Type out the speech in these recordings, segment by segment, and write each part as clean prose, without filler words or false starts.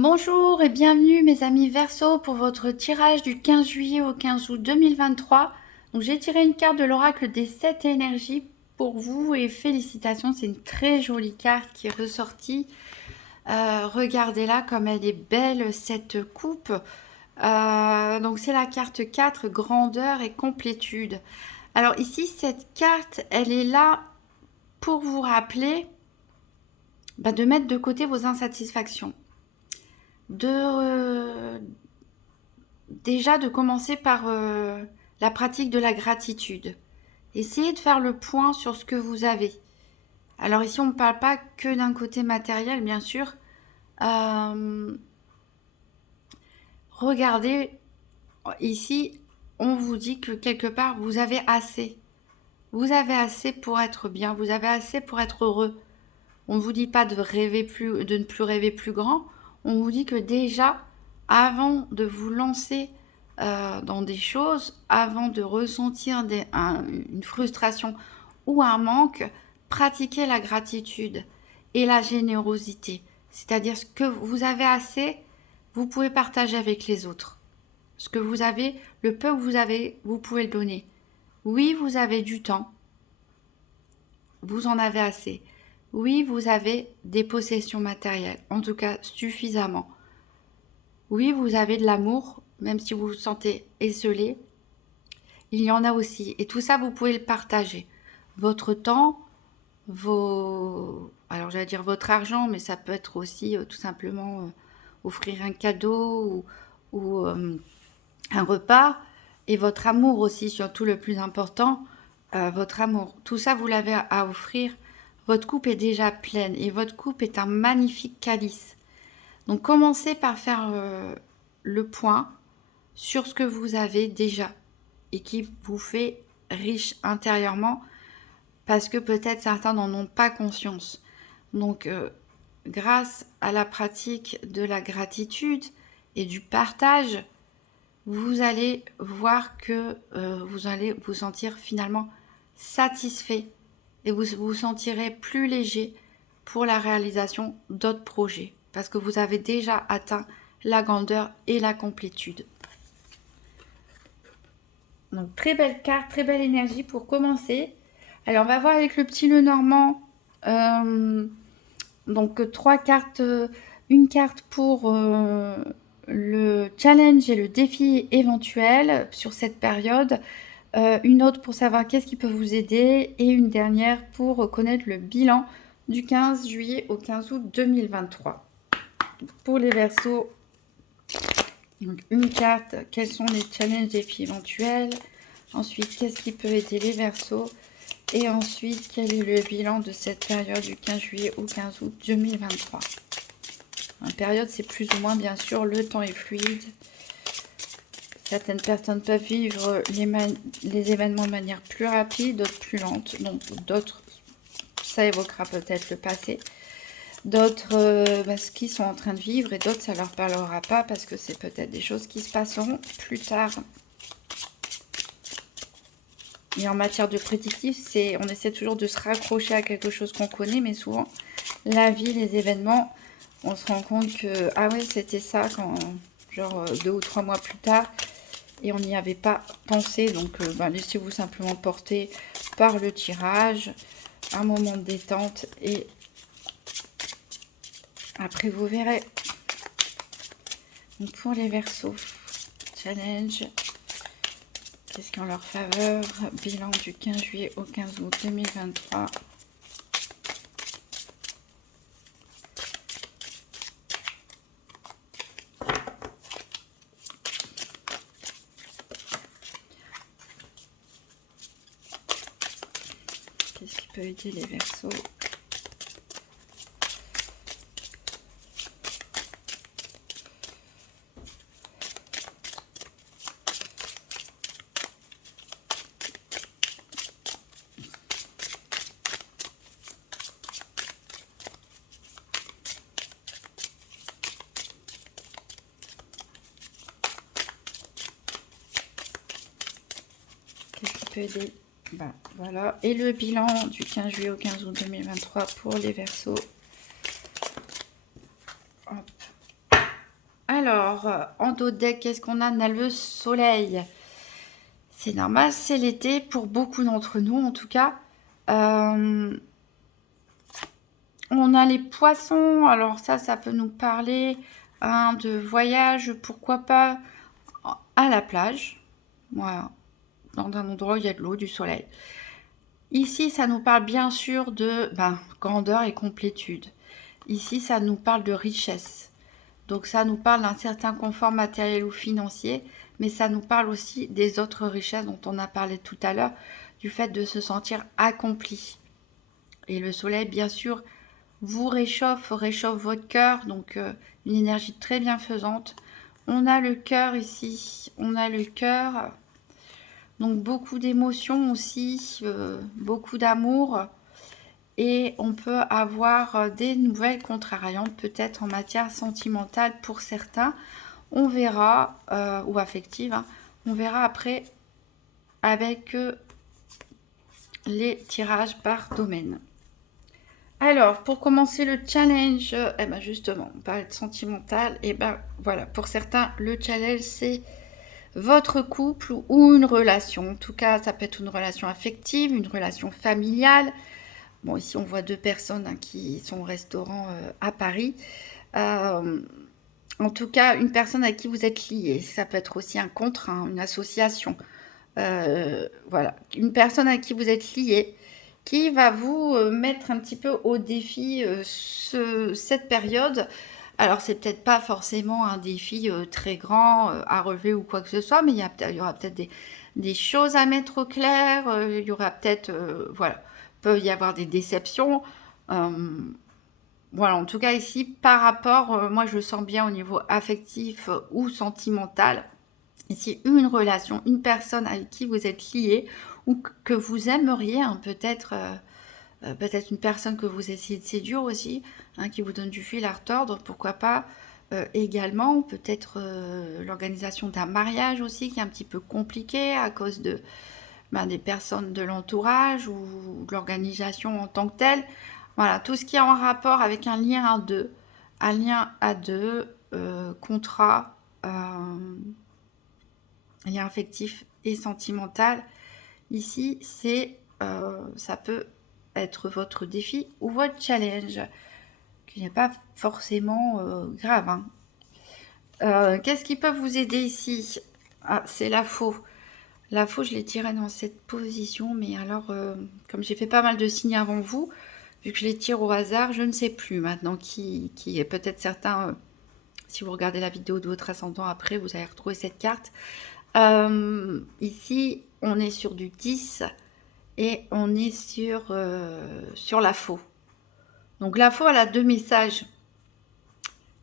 Bonjour et bienvenue mes amis Verseau pour votre tirage du 15 juillet au 15 août 2023. Donc j'ai tiré une carte de l'oracle des 7 énergies pour vous et félicitations, c'est une très jolie carte qui est ressortie. Regardez-la comme elle est belle cette coupe. Donc c'est la carte 4, grandeur et complétude. Alors ici cette carte elle est là pour vous rappeler de mettre de côté vos insatisfactions. Déjà de commencer par la pratique de la gratitude. Essayez de faire le point sur ce que vous avez. Alors ici, on ne parle pas que d'un côté matériel, bien sûr. Regardez, ici, on vous dit que quelque part, vous avez assez. Vous avez assez pour être bien, vous avez assez pour être heureux. On ne vous dit pas de ne plus rêver plus grand. On vous dit que déjà, avant de vous lancer dans des choses, avant de ressentir une frustration ou un manque, pratiquez la gratitude et la générosité. C'est-à-dire ce que vous avez assez, vous pouvez partager avec les autres. Ce que vous avez, le peu que vous avez, vous pouvez le donner. Oui, vous avez du temps. Vous en avez assez. Oui, vous avez des possessions matérielles, en tout cas suffisamment. Oui, vous avez de l'amour, même si vous vous sentez esselé, il y en a aussi. Et tout ça, vous pouvez le partager. Votre temps, alors j'allais dire votre argent, mais ça peut être aussi tout simplement offrir un cadeau ou un repas. Et votre amour aussi, surtout le plus important, votre amour. Tout ça, vous l'avez à offrir. Votre coupe est déjà pleine et votre coupe est un magnifique calice. Donc commencez par faire le point sur ce que vous avez déjà et qui vous fait riche intérieurement parce que peut-être certains n'en ont pas conscience. Donc grâce à la pratique de la gratitude et du partage, vous allez voir que vous allez vous sentir finalement satisfait et vous vous sentirez plus léger pour la réalisation d'autres projets parce que vous avez déjà atteint la grandeur et la complétude. Donc très belle carte, très belle énergie pour commencer. Alors on va voir avec le petit Lenormand. Donc trois cartes, une carte pour le challenge et le défi éventuel sur cette période, une autre pour savoir qu'est-ce qui peut vous aider et une dernière pour connaître le bilan du 15 juillet au 15 août 2023. Pour les Verseaux, donc une carte, quels sont les challenges, défis éventuels. Ensuite, qu'est-ce qui peut aider les Verseaux. Et ensuite, quel est le bilan de cette période du 15 juillet au 15 août 2023. Une période, c'est plus ou moins, bien sûr, le temps est fluide. Certaines personnes peuvent vivre les événements de manière plus rapide, d'autres plus lente. Donc, d'autres, ça évoquera peut-être le passé. D'autres, ce qu'ils sont en train de vivre. Et d'autres, ça ne leur parlera pas parce que c'est peut-être des choses qui se passeront plus tard. Et en matière de prédictif, on essaie toujours de se raccrocher à quelque chose qu'on connaît. Mais souvent, la vie, les événements, on se rend compte que, ah ouais, c'était ça quand, genre 2 ou 3 mois plus tard. Et on n'y avait pas pensé. Donc, laissez-vous simplement porter par le tirage. Un moment de détente. Et après, vous verrez. Donc, pour les Verseaux, challenge. Qu'est-ce qui est en leur faveur? Bilan du 15 juillet au 15 août 2023. Qu'est-ce qui peut aider les Verseaux? Qu'est-ce qui peut aider? Voilà. Et le bilan du 15 juillet au 15 août 2023 pour les Verseaux. Hop. Alors, en dos de deck, qu'est-ce qu'on a? On a le soleil. C'est normal, c'est l'été pour beaucoup d'entre nous en tout cas. On a les poissons, alors ça peut nous parler hein, de voyage, pourquoi pas à la plage. Voilà, dans un endroit où il y a de l'eau, du soleil. Ici, ça nous parle bien sûr de grandeur et complétude. Ici, ça nous parle de richesse. Donc ça nous parle d'un certain confort matériel ou financier, mais ça nous parle aussi des autres richesses dont on a parlé tout à l'heure, du fait de se sentir accompli. Et le soleil, bien sûr, vous réchauffe votre cœur, donc une énergie très bienfaisante. On a le cœur ici, on a le cœur, donc beaucoup d'émotions aussi, beaucoup d'amour. Et on peut avoir des nouvelles contrariantes, peut-être en matière sentimentale pour certains. On verra, ou affective, hein, on verra après avec les tirages par domaine. Alors, pour commencer le challenge, justement, on parlait de sentimental, voilà, pour certains, le challenge, c'est votre couple ou une relation. En tout cas, ça peut être une relation affective, une relation familiale. Bon, ici, on voit 2 personnes hein, qui sont au restaurant à Paris. En tout cas, une personne à qui vous êtes lié. Ça peut être aussi un contrat, hein, une association. Voilà, une personne à qui vous êtes lié, qui va vous mettre un petit peu au défi cette période. Alors, c'est peut-être pas forcément un défi très grand à relever ou quoi que ce soit, mais il y aura peut-être des choses à mettre au clair. Il y aura peut-être, voilà, peut y avoir des déceptions. Voilà, en tout cas ici, par rapport, moi je le sens bien au niveau affectif ou sentimental. Ici, une relation, une personne avec qui vous êtes lié ou que vous aimeriez, hein, peut-être peut-être une personne que vous essayez de séduire aussi, hein, qui vous donne du fil à retordre, pourquoi pas également, peut-être l'organisation d'un mariage aussi qui est un petit peu compliqué à cause de des personnes de l'entourage ou de l'organisation en tant que telle. Voilà, tout ce qui est en rapport avec un lien à deux, contrat, lien affectif et sentimental. Ici, ça peut être votre défi ou votre challenge, qui n'est pas forcément grave. Hein. Qu'est-ce qui peut vous aider ici? Ah, c'est la faux. La faux, je l'ai tirée dans cette position, mais alors, comme j'ai fait pas mal de signes avant vous, vu que je les tire au hasard, je ne sais plus maintenant qui est. Peut-être certains, si vous regardez la vidéo de votre ascendant après, vous allez retrouver cette carte. Ici, on est sur du 10 et on est sur la faux. Donc la faux, elle a 2 messages,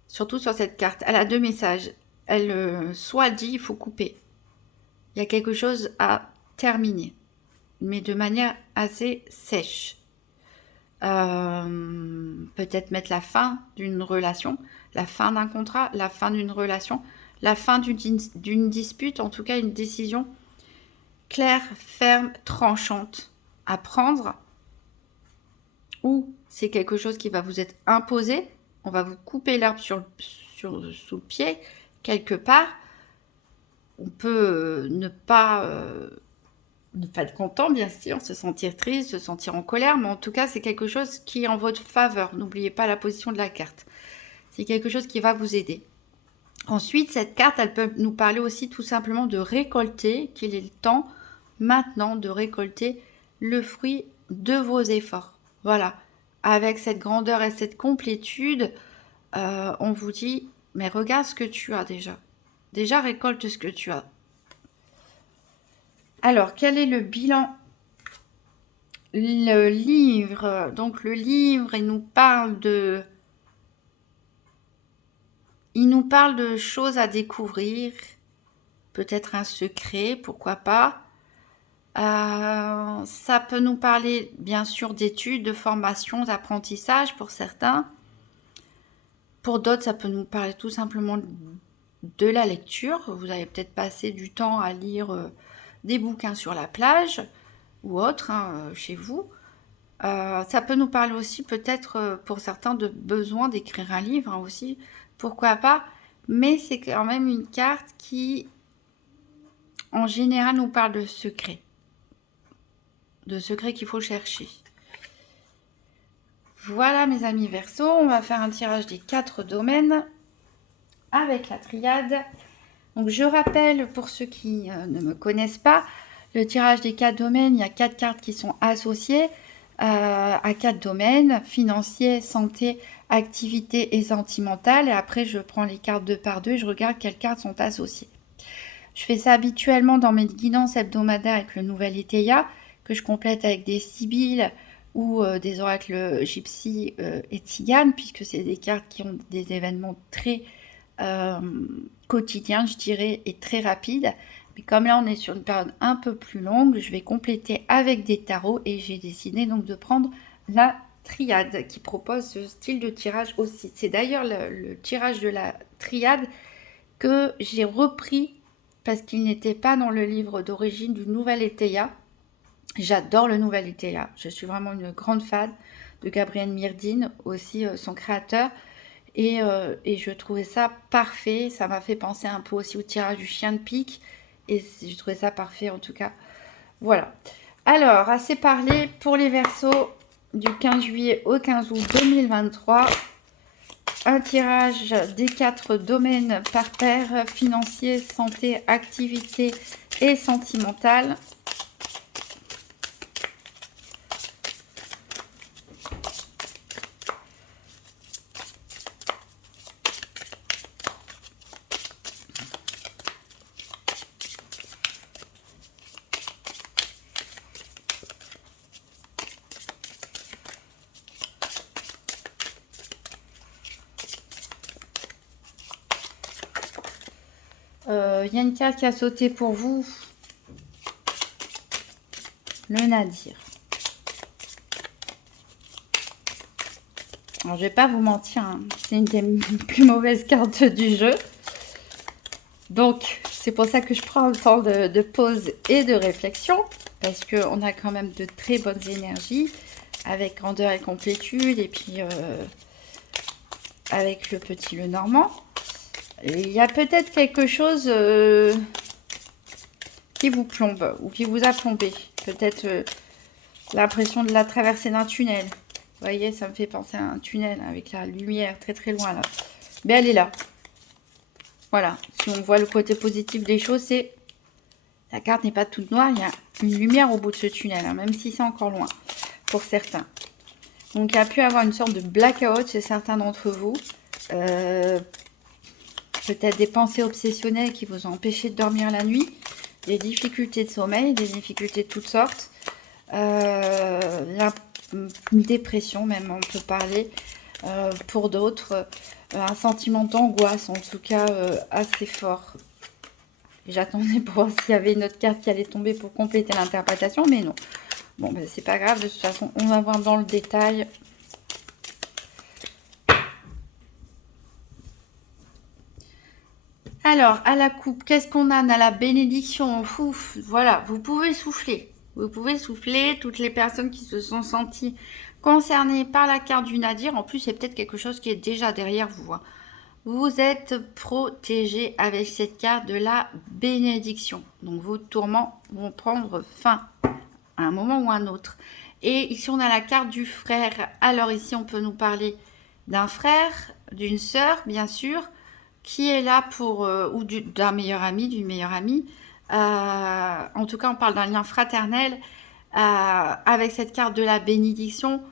surtout sur cette carte. Elle a 2 messages. Elle soit dit, il faut couper. Il y a quelque chose à terminer, mais de manière assez sèche. Peut-être mettre la fin d'une relation, la fin d'un contrat, la fin d'une relation, la fin d'une dispute, en tout cas une décision claire, ferme, tranchante à prendre, ou c'est quelque chose qui va vous être imposé, on va vous couper l'herbe sous le pied, quelque part. On peut ne pas être content, bien sûr, se sentir triste, se sentir en colère, mais en tout cas, c'est quelque chose qui est en votre faveur. N'oubliez pas la position de la carte. C'est quelque chose qui va vous aider. Ensuite, cette carte, elle peut nous parler aussi tout simplement de récolter, qu'il est le temps maintenant de récolter le fruit de vos efforts. Voilà, avec cette grandeur et cette complétude, on vous dit, mais regarde ce que tu as déjà. Déjà, récolte ce que tu as. Alors, quel est le bilan? Le livre, donc le livre, il nous parle de choses à découvrir, peut-être un secret, pourquoi pas. Ça peut nous parler bien sûr d'études, de formation, d'apprentissage pour certains. Pour d'autres, ça peut nous parler tout simplement de la lecture. Vous allez peut-être passer du temps à lire des bouquins sur la plage ou autre chez vous. Ça peut nous parler aussi peut-être pour certains de besoin d'écrire un livre aussi, pourquoi pas. mais c'est quand même une carte qui, en général, nous parle de secrets qu'il faut chercher. Voilà mes amis Verseau, on va faire un tirage des 4 domaines avec la triade. Donc je rappelle pour ceux qui ne me connaissent pas, le tirage des 4 domaines, il y a 4 cartes qui sont associées à 4 domaines, financier, santé, activité et sentimentale. Et après je prends les cartes 2 par 2 et je regarde quelles cartes sont associées. Je fais ça habituellement dans mes guidances hebdomadaires avec le nouvel Eteia, que je complète avec des sibylles ou des oracles gypsy et tziganes, puisque c'est des cartes qui ont des événements très quotidiens, je dirais, et très rapides. Mais comme là, on est sur une période un peu plus longue, je vais compléter avec des tarots et j'ai décidé donc de prendre la triade qui propose ce style de tirage aussi. C'est d'ailleurs le tirage de la triade que j'ai repris parce qu'il n'était pas dans le livre d'origine du Nouvel Eteia. J'adore le Nouvel Eteia. Je suis vraiment une grande fan de Gabriel Myrdine, aussi son créateur. Et je trouvais ça parfait. Ça m'a fait penser un peu aussi au tirage du chien de pique. Et je trouvais ça parfait en tout cas. Voilà. Alors, assez parlé pour les Verseaux du 15 juillet au 15 août 2023. Un tirage des 4 domaines par paire, financier, santé, activité et sentimental. Il y a une carte qui a sauté pour vous. Le Nadir. Alors, je vais pas vous mentir, hein, c'est une des plus mauvaises cartes du jeu. Donc, c'est pour ça que je prends le temps de pause et de réflexion. Parce qu'on a quand même de très bonnes énergies. Avec grandeur et complétude. Et puis, avec le petit le normand. Il y a peut-être quelque chose qui vous plombe ou qui vous a plombé. Peut-être l'impression de la traversée d'un tunnel. Vous voyez, ça me fait penser à un tunnel avec la lumière très très loin là. Mais elle est là. Voilà. Si on voit le côté positif des choses, c'est la carte n'est pas toute noire. Il y a une lumière au bout de ce tunnel, hein, même si c'est encore loin pour certains. Donc, il y a pu avoir une sorte de blackout chez certains d'entre vous. Peut-être des pensées obsessionnelles qui vous ont empêché de dormir la nuit. Des difficultés de sommeil, des difficultés de toutes sortes. Une dépression même, on peut parler. Pour d'autres, un sentiment d'angoisse, en tout cas assez fort. J'attendais pour voir s'il y avait une autre carte qui allait tomber pour compléter l'interprétation, mais non. Bon, ben, c'est pas grave, de toute façon, on va voir dans le détail. Alors, à la coupe, qu'est-ce qu'on a? On a la bénédiction. Ouf, voilà, vous pouvez souffler. Vous pouvez souffler. Toutes les personnes qui se sont senties concernées par la carte du Nadir, en plus, c'est peut-être quelque chose qui est déjà derrière vous. Hein. Vous êtes protégé avec cette carte de la bénédiction. Donc, vos tourments vont prendre fin à un moment ou à un autre. Et ici, on a la carte du frère. Alors, ici, on peut nous parler d'un frère, d'une sœur, bien sûr, qui est là pour, ou d'un meilleur ami, d'une meilleure amie. En tout cas, on parle d'un lien fraternel. Avec cette carte de la bénédiction,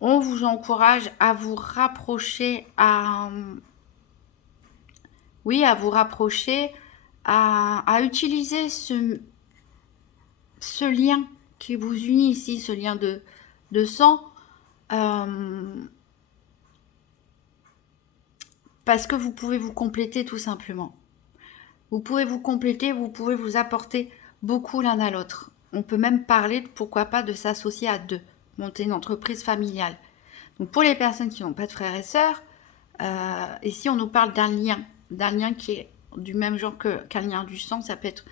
on vous encourage à vous rapprocher, oui, à vous rapprocher, à utiliser ce lien qui vous unit ici, ce lien de sang, parce que vous pouvez vous compléter tout simplement. Vous pouvez vous compléter, vous pouvez vous apporter beaucoup l'un à l'autre. On peut même parler, pourquoi pas, de s'associer à deux, monter une entreprise familiale. Donc pour les personnes qui n'ont pas de frères et sœurs, ici on nous parle d'un lien qui est du même genre qu'un lien du sang. Ça peut être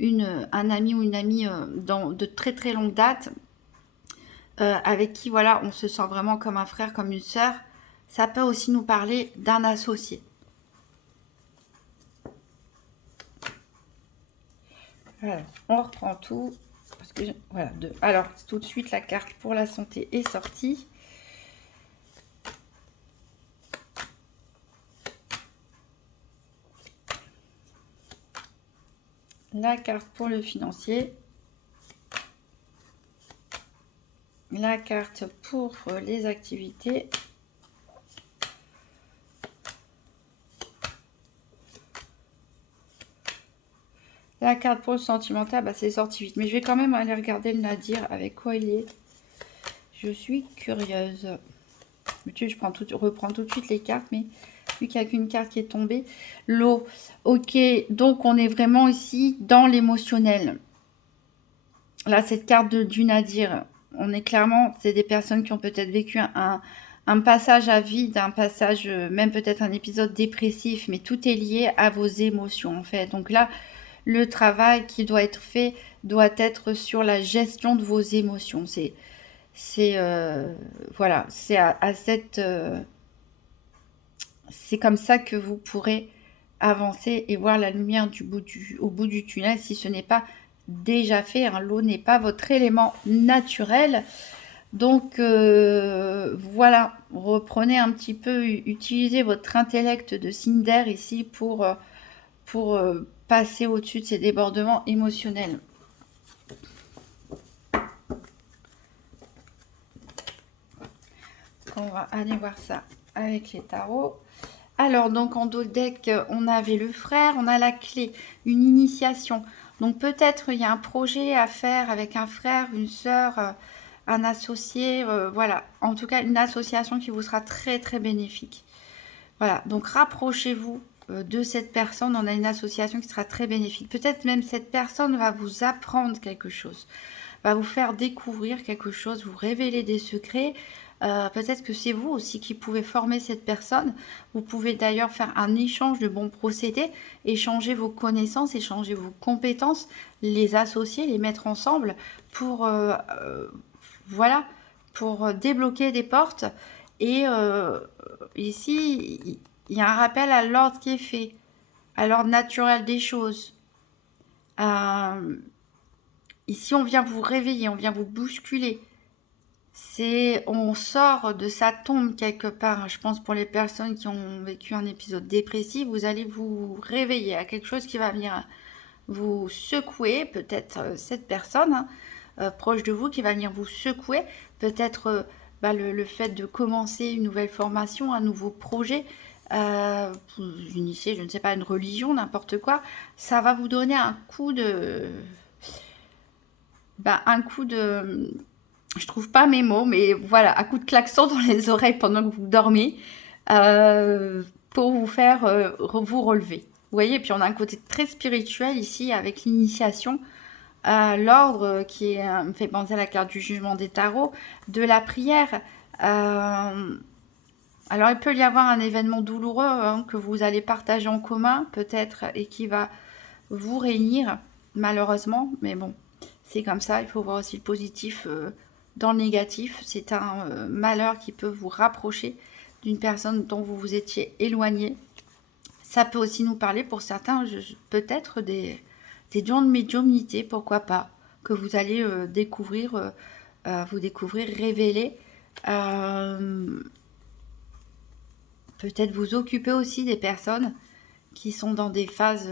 un ami ou une amie de très très longue date, avec qui voilà, on se sent vraiment comme un frère, comme une sœur. Ça peut aussi nous parler d'un associé. Alors, on reprend tout. Parce que voilà, alors, tout de suite, la carte pour la santé est sortie. La carte pour le financier. La carte pour les activités. La carte pour le sentimental, bah, c'est sorti vite. Mais je vais quand même aller regarder le Nadir avec quoi il est. Je suis curieuse. Je reprends tout de suite les cartes, mais vu qu'il n'y a qu'une carte qui est tombée. L'eau. Ok, donc on est vraiment ici dans l'émotionnel. Là, cette carte du Nadir, on est clairement, c'est des personnes qui ont peut-être vécu un passage à vide, un passage, même peut-être un épisode dépressif, mais tout est lié à vos émotions en fait. Donc là, le travail qui doit être fait doit être sur la gestion de vos émotions. Voilà, c'est c'est comme ça que vous pourrez avancer et voir la lumière au bout du tunnel si ce n'est pas déjà fait. Hein. L'eau n'est pas votre élément naturel. Donc voilà, reprenez un petit peu, utilisez votre intellect de Cinder ici pour passer au-dessus de ces débordements émotionnels. On va aller voir ça avec les tarots. Alors, donc en dos de deck, on avait le frère, on a la clé, une initiation. Donc peut-être il y a un projet à faire avec un frère, une sœur, un associé, voilà. En tout cas, une association qui vous sera très très bénéfique. Voilà, donc rapprochez-vous de cette personne, on a une association qui sera très bénéfique. Peut-être même cette personne va vous apprendre quelque chose, va vous faire découvrir quelque chose, vous révéler des secrets. Peut-être que c'est vous aussi qui pouvez former cette personne. Vous pouvez d'ailleurs faire un échange de bons procédés, échanger vos connaissances, échanger vos compétences, les associer, les mettre ensemble pour, voilà, pour débloquer des portes. Et ici, il y a un rappel à l'ordre qui est fait, à l'ordre naturel des choses. Ici, on vient vous réveiller, on vient vous bousculer. On sort de sa tombe quelque part. Je pense pour les personnes qui ont vécu un épisode dépressif, vous allez vous réveiller à quelque chose qui va venir vous secouer. Peut-être cette personne proche de vous qui va venir vous secouer. Peut-être le fait de commencer une nouvelle formation, un nouveau projet. Vous initier, je ne sais pas, une religion, n'importe quoi. Ça va vous donner un coup de... je trouve pas mes mots, mais voilà, un coup de klaxon dans les oreilles pendant que vous dormez pour vous faire vous relever. Vous voyez, puis on a un côté très spirituel ici avec l'initiation, l'ordre qui me fait penser à la carte du jugement des tarots, de la prière. Alors il peut y avoir un événement douloureux que vous allez partager en commun peut-être et qui va vous réunir malheureusement, mais bon, c'est comme ça, il faut voir aussi le positif dans le négatif. C'est un malheur qui peut vous rapprocher d'une personne dont vous vous étiez éloigné. Ça peut aussi nous parler pour certains, peut-être des dons de médiumnité, pourquoi pas, que vous allez découvrir, révéler. Peut-être vous occuper aussi des personnes qui sont dans des phases,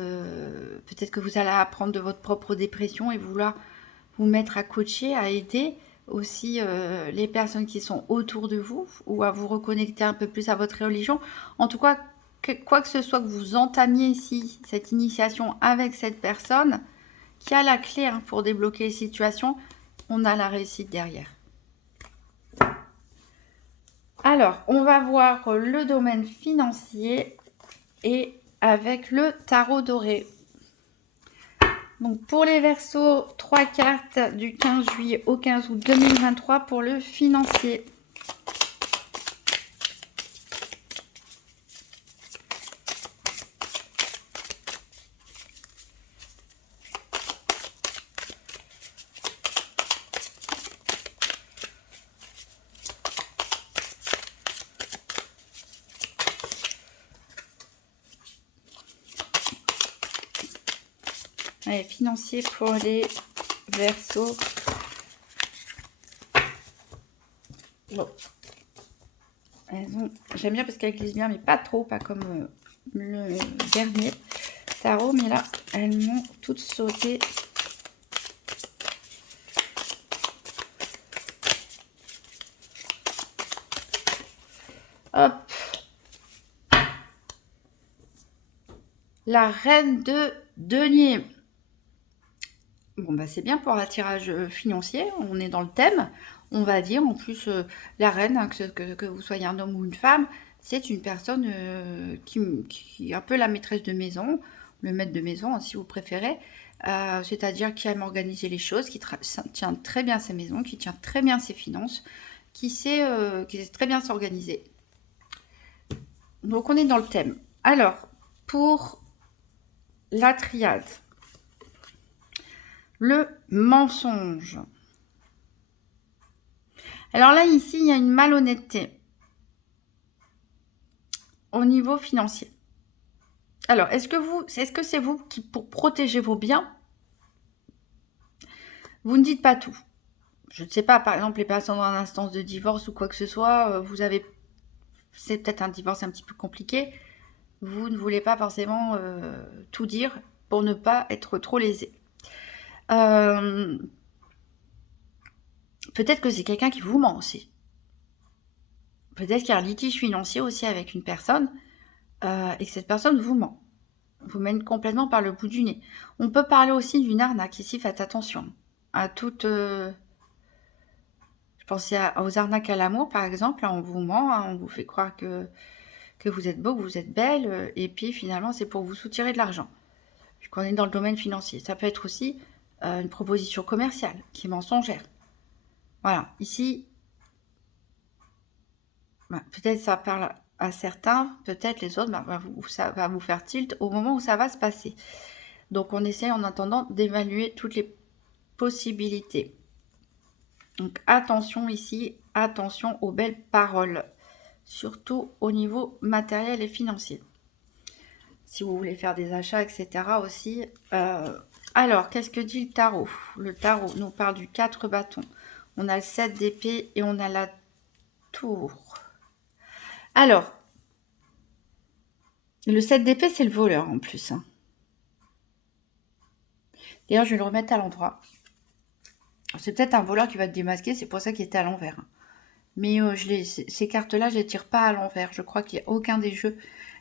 peut-être que vous allez apprendre de votre propre dépression et vouloir vous mettre à coacher, à aider aussi les personnes qui sont autour de vous ou à vous reconnecter un peu plus à votre religion. En tout cas, quoi que ce soit que vous entamiez ici, cette initiation avec cette personne qui a la clé pour débloquer les situations, on a la réussite derrière. Alors, on va voir le domaine financier et avec le tarot doré. Donc pour les Verseaux, 3 cartes du 15 juillet au 15 août 2023 pour le financier. Allez, financier pour les Verseaux. Bon. J'aime bien parce qu'elles glissent bien, mais pas trop, pas comme le dernier tarot. Mais là, elles m'ont toutes sauté. Hop. La reine de denier. Bon, bah c'est bien pour un tirage financier. On est dans le thème. On va dire, en plus, la reine, hein, que vous soyez un homme ou une femme, c'est une personne qui est un peu la maîtresse de maison, le maître de maison, hein, si vous préférez. C'est-à-dire qui aime organiser les choses, qui tient très bien sa maison, qui tient très bien ses finances, qui sait très bien s'organiser. Donc, on est dans le thème. Alors, pour la triade, le mensonge. Alors là, ici, il y a une malhonnêteté au niveau financier. Alors, est-ce que c'est vous qui, pour protéger vos biens, vous ne dites pas tout? Je ne sais pas, par exemple, les personnes dans instance de divorce ou quoi que ce soit, c'est peut-être un divorce un petit peu compliqué. Vous ne voulez pas forcément tout dire pour ne pas être trop lésé. Peut-être que c'est quelqu'un qui vous ment aussi. Peut-être qu'il y a un litige financier aussi avec une personne et que cette personne vous ment. Vous mène complètement par le bout du nez. On peut parler aussi d'une arnaque. Ici, faites attention à toute... je pensais aux arnaques à l'amour, par exemple. Là, on vous ment, hein, on vous fait croire que vous êtes beau, que vous êtes belle, et puis finalement, c'est pour vous soutirer de l'argent. Puisqu'on est dans le domaine financier. Ça peut être aussi une proposition commerciale qui est mensongère. Voilà, ici, peut-être ça parle à certains, peut-être les autres, ça va vous faire tilt au moment où ça va se passer. Donc, on essaie en attendant d'évaluer toutes les possibilités. Donc, attention ici, attention aux belles paroles, surtout au niveau matériel et financier. Si vous voulez faire des achats, etc. aussi. Alors, qu'est-ce que dit le tarot? Le tarot nous parle du 4 bâtons. On a le 7 d'épée et on a la tour. Alors, le 7 d'épée, c'est le voleur en plus. Hein. D'ailleurs, je vais le remettre à l'endroit. C'est peut-être un voleur qui va te démasquer, c'est pour ça qu'il était à l'envers. Mais ces cartes-là, je ne les tire pas à l'envers. Je crois qu'il n'y a aucun des jeux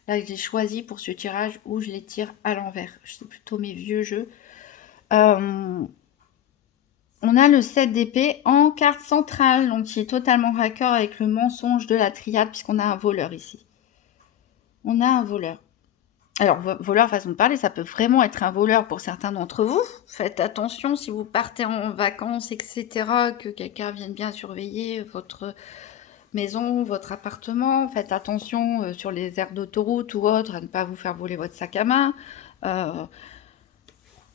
là que j'ai choisi pour ce tirage où je les tire à l'envers. C'est plutôt mes vieux jeux. On a le 7 d'épée en carte centrale, donc qui est totalement raccord avec le mensonge de la triade, puisqu'on a un voleur ici. On a un voleur. Alors, voleur, façon de parler, ça peut vraiment être un voleur pour certains d'entre vous. Faites attention si vous partez en vacances, etc., que quelqu'un vienne bien surveiller votre maison, votre appartement. Faites attention sur les aires d'autoroute ou autres à ne pas vous faire voler votre sac à main.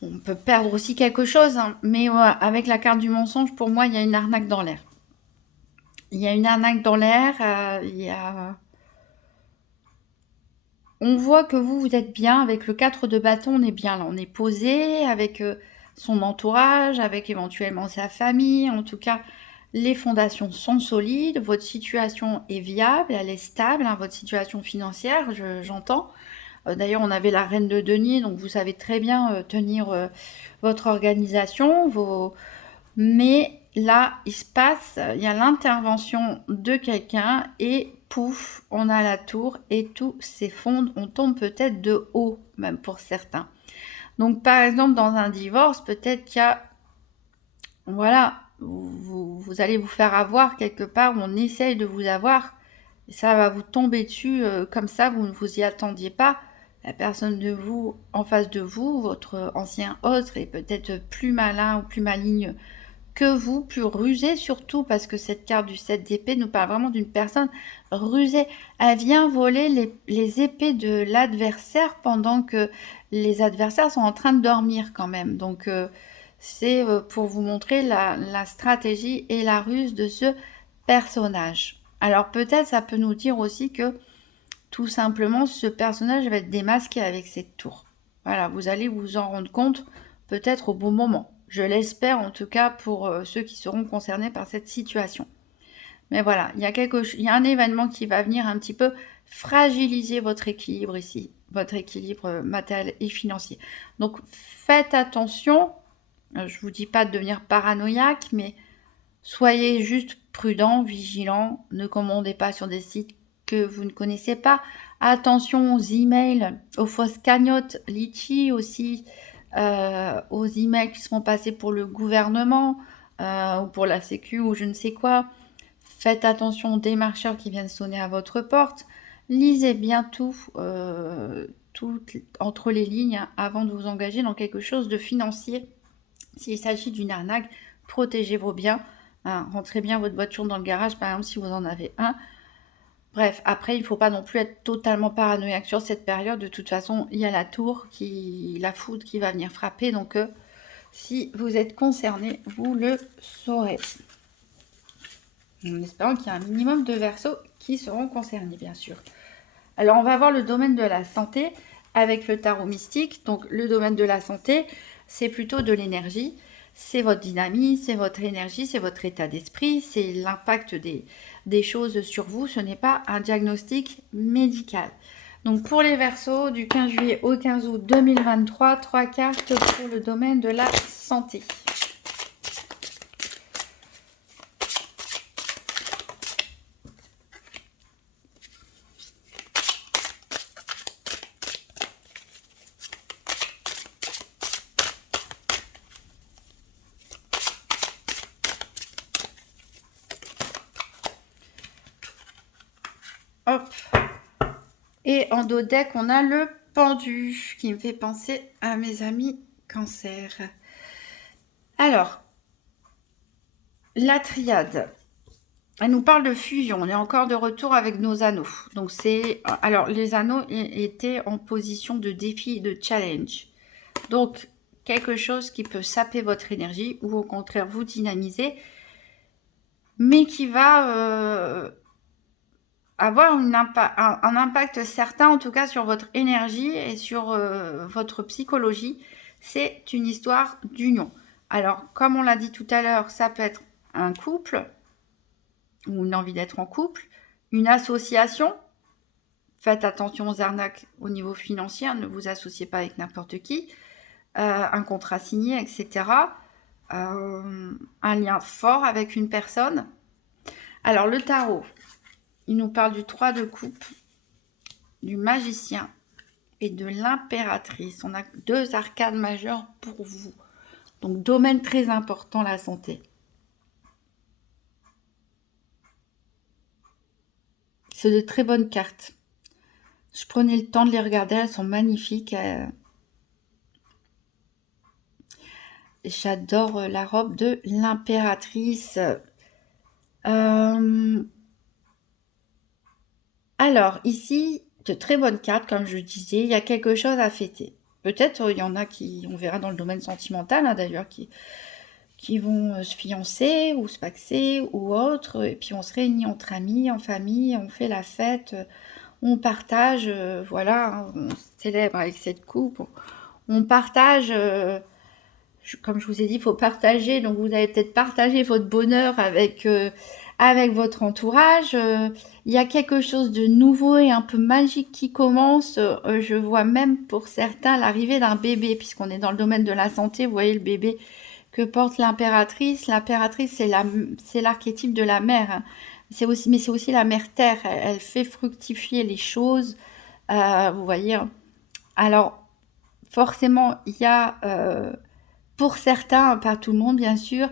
On peut perdre aussi quelque chose, hein, mais avec la carte du mensonge, pour moi, il y a une arnaque dans l'air. Il y a une arnaque dans l'air, on voit que vous êtes bien avec le 4 de bâton, on est bien là, on est posé avec son entourage, avec éventuellement sa famille. En tout cas, les fondations sont solides, votre situation est viable, elle est stable, hein, votre situation financière, j'entends. D'ailleurs, on avait la reine de denier, donc vous savez très bien tenir votre organisation, mais là, il y a l'intervention de quelqu'un et pouf, on a la tour et tout s'effondre. On tombe peut-être de haut, même pour certains. Donc, par exemple, dans un divorce, peut-être qu'il y a... Voilà, vous allez vous faire avoir quelque part, on essaye de vous avoir, et ça va vous tomber dessus comme ça, vous ne vous y attendiez pas. La personne de vous, en face de vous, votre ancien autre, est peut-être plus malin ou plus maligne que vous, plus rusé surtout, parce que cette carte du 7 d'épée nous parle vraiment d'une personne rusée. Elle vient voler les épées de l'adversaire pendant que les adversaires sont en train de dormir quand même. Donc, c'est pour vous montrer la stratégie et la ruse de ce personnage. Alors, peut-être ça peut nous dire aussi que, tout simplement, ce personnage va être démasqué avec cette tour. Voilà, vous allez vous en rendre compte peut-être au bon moment. Je l'espère en tout cas pour ceux qui seront concernés par cette situation. Mais voilà, il y a un événement qui va venir un petit peu fragiliser votre équilibre ici, votre équilibre matériel et financier. Donc faites attention, je ne vous dis pas de devenir paranoïaque, mais soyez juste prudent, vigilant, ne commandez pas sur des sites que vous ne connaissez pas. Attention aux emails, aux fausses cagnottes, Litchi aussi, aux emails qui se font passer pour le gouvernement ou pour la Sécu ou je ne sais quoi. Faites attention aux démarcheurs qui viennent sonner à votre porte. Lisez bien tout, entre les lignes avant de vous engager dans quelque chose de financier. S'il s'agit d'une arnaque, protégez vos biens. Rentrez bien votre voiture dans le garage, par exemple, si vous en avez un. Bref, après, il ne faut pas non plus être totalement paranoïaque sur cette période. De toute façon, il y a la foudre qui va venir frapper. Donc, si vous êtes concerné, vous le saurez. En espérant qu'il y a un minimum de versos qui seront concernés, bien sûr. Alors, on va voir le domaine de la santé avec le tarot mystique. Donc, le domaine de la santé, c'est plutôt de l'énergie. C'est votre dynamisme, c'est votre énergie, c'est votre état d'esprit, c'est l'impact des choses sur vous. Ce n'est pas un diagnostic médical. Donc, pour les versos, du 15 juillet au 15 août 2023, 3 cartes pour le domaine de la santé. Hop. Et en dos deck, on a le pendu qui me fait penser à mes amis cancer. Alors, la triade, elle nous parle de fusion. On est encore de retour avec nos anneaux. Donc, alors, les anneaux étaient en position de défi, de challenge. Donc, quelque chose qui peut saper votre énergie ou au contraire vous dynamiser, mais qui va avoir un impact certain, en tout cas sur votre énergie et sur votre psychologie. C'est une histoire d'union. Alors, comme on l'a dit tout à l'heure, ça peut être un couple ou une envie d'être en couple, une association. Faites attention aux arnaques au niveau financier, ne vous associez pas avec n'importe qui. Un contrat signé, etc. Un lien fort avec une personne. Alors, le tarot, il nous parle du 3 de coupe, du magicien et de l'impératrice. On a 2 arcades majeures pour vous. Donc, domaine très important, la santé. C'est de très bonnes cartes. Je prenais le temps de les regarder, elles sont magnifiques. J'adore la robe de l'impératrice. Alors, ici, de très bonnes cartes, comme je disais, il y a quelque chose à fêter. Peut-être il y en a qui, on verra dans le domaine sentimental, d'ailleurs, qui vont se fiancer ou se paxer ou autre, et puis on se réunit entre amis, en famille, on fait la fête, on partage, voilà, on célèbre avec cette coupe, on partage, comme je vous ai dit, il faut partager, donc vous allez peut-être partager votre bonheur avec votre entourage. Il y a quelque chose de nouveau et un peu magique qui commence. Je vois même pour certains l'arrivée d'un bébé, puisqu'on est dans le domaine de la santé. Vous voyez le bébé que porte l'impératrice. L'impératrice, c'est l'archétype de la mère. Hein. Mais c'est aussi la mère terre. Elle fait fructifier les choses. Vous voyez. Hein. Alors, forcément, il y a, pour certains, pas tout le monde, bien sûr,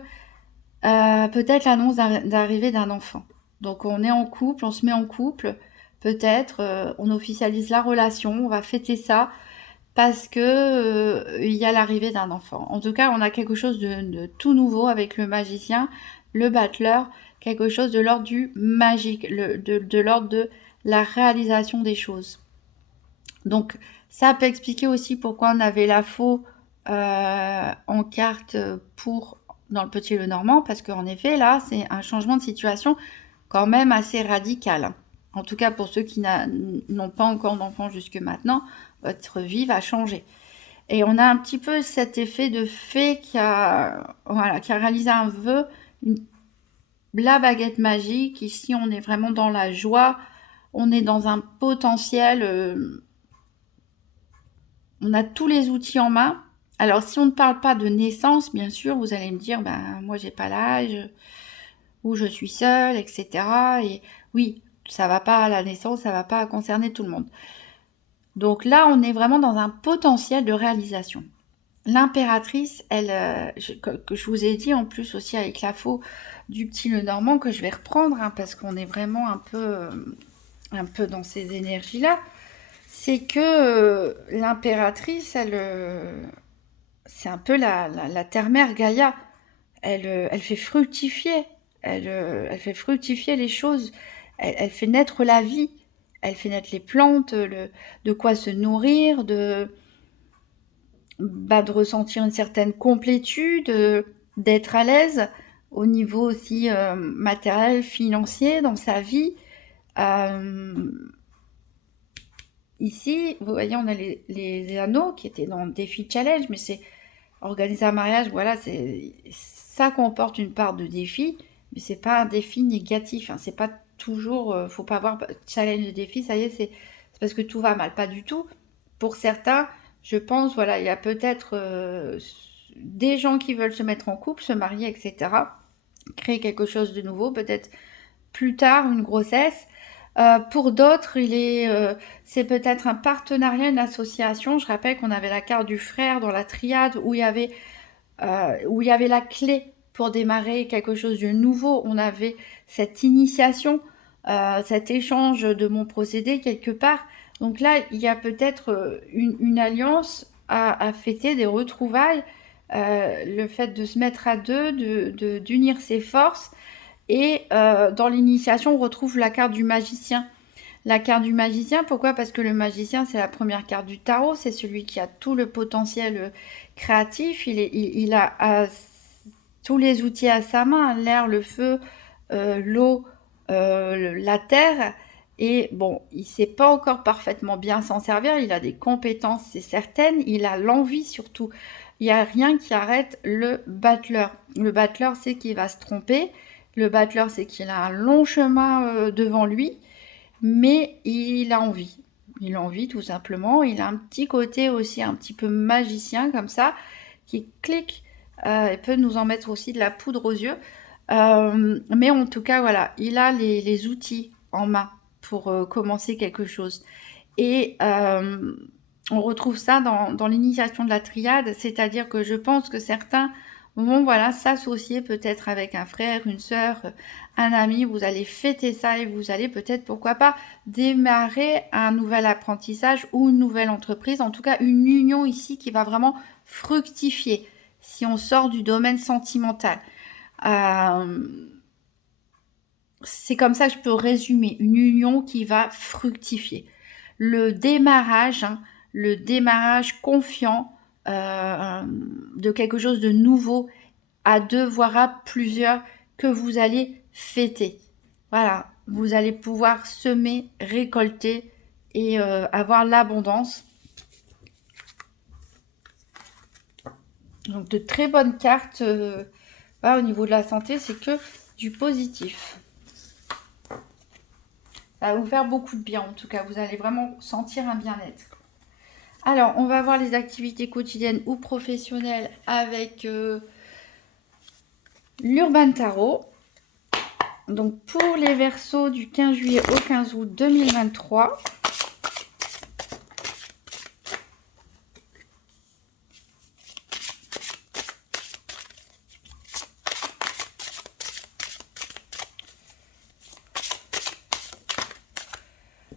peut-être l'annonce d'arrivée d'un enfant. Donc, on est en couple, on se met en couple. Peut-être, on officialise la relation, on va fêter ça parce que il y a l'arrivée d'un enfant. En tout cas, on a quelque chose de tout nouveau avec le magicien, le battleur, quelque chose de l'ordre du magique, de l'ordre de la réalisation des choses. Donc, ça peut expliquer aussi pourquoi on avait la faux en carte dans le Petit Lenormand, parce qu'en effet, là, c'est un changement de situation quand même assez radical. En tout cas, pour ceux qui n'ont pas encore d'enfants jusque maintenant, votre vie va changer. Et on a un petit peu cet effet de fée voilà, qui a réalisé un vœu, la baguette magique. Ici, on est vraiment dans la joie, on est dans un potentiel, on a tous les outils en main. Alors, si on ne parle pas de naissance, bien sûr, vous allez me dire, ben, moi, j'ai pas l'âge, ou je suis seule, etc. Et oui, ça va pas à la naissance, ça va pas concerner tout le monde. Donc là, on est vraiment dans un potentiel de réalisation. L'impératrice, elle, que je vous ai dit en plus aussi avec la faux du petit nœud normand que je vais reprendre, hein, parce qu'on est vraiment un peu dans ces énergies-là, c'est que l'impératrice, c'est un peu la terre-mère Gaïa. Elle fait fructifier, elle fait fructifier les choses, elle fait naître la vie, elle fait naître les plantes, de quoi se nourrir, de ressentir une certaine complétude, d'être à l'aise au niveau aussi matériel, financier dans sa vie. Ici, vous voyez, on a les anneaux qui étaient dans le défi challenge, mais c'est organiser un mariage, voilà, ça comporte une part de défi, mais c'est pas un défi négatif, hein, c'est pas toujours, faut pas avoir challenge de défi, ça y est, c'est parce que tout va mal, pas du tout. Pour certains, je pense, voilà, il y a peut-être des gens qui veulent se mettre en couple, se marier, etc., créer quelque chose de nouveau, peut-être plus tard une grossesse. Pour d'autres, c'est peut-être un partenariat, une association. Je rappelle qu'on avait la carte du frère dans la triade où il y avait la clé pour démarrer quelque chose de nouveau. On avait cette initiation, cet échange de mon procédé quelque part. Donc là, il y a peut-être une alliance à fêter, des retrouvailles, le fait de se mettre à deux, d'unir ses forces. Et dans l'initiation, on retrouve la carte du magicien. La carte du magicien, pourquoi? Parce que le magicien, c'est la première carte du tarot, c'est celui qui a tout le potentiel créatif, il a tous les outils à sa main, l'air, le feu, l'eau, la terre, et bon, il ne sait pas encore parfaitement bien s'en servir, il a des compétences, c'est certain, il a l'envie surtout. Il n'y a rien qui arrête le battleur. Le battleur, c'est qu'il va se tromper, le battleur, c'est qu'il a un long chemin devant lui, mais il a envie. Il a envie tout simplement. Il a un petit côté aussi un petit peu magicien comme ça, qui clique et peut nous en mettre aussi de la poudre aux yeux. Mais en tout cas, voilà, il a les outils en main pour commencer quelque chose. Et on retrouve ça dans l'initiation de la triade, c'est-à-dire que je pense que certains vont voilà, s'associer peut-être avec un frère, une sœur, un ami, vous allez fêter ça et vous allez peut-être, pourquoi pas, démarrer un nouvel apprentissage ou une nouvelle entreprise, en tout cas une union ici qui va vraiment fructifier si on sort du domaine sentimental. C'est comme ça que je peux résumer, une union qui va fructifier. Le démarrage, hein, le démarrage confiant de quelque chose de nouveau à deux, voire à plusieurs, que vous allez fêter. Voilà, vous allez pouvoir semer, récolter et avoir l'abondance. Donc de très bonnes cartes. Voilà, au niveau de la santé, c'est que du positif. Ça va vous faire beaucoup de bien en tout cas. Vous allez vraiment sentir un bien-être. Alors, on va voir les activités quotidiennes ou professionnelles avec l'Urban Tarot. Donc, pour les Verseaux du 15 juillet au 15 août 2023.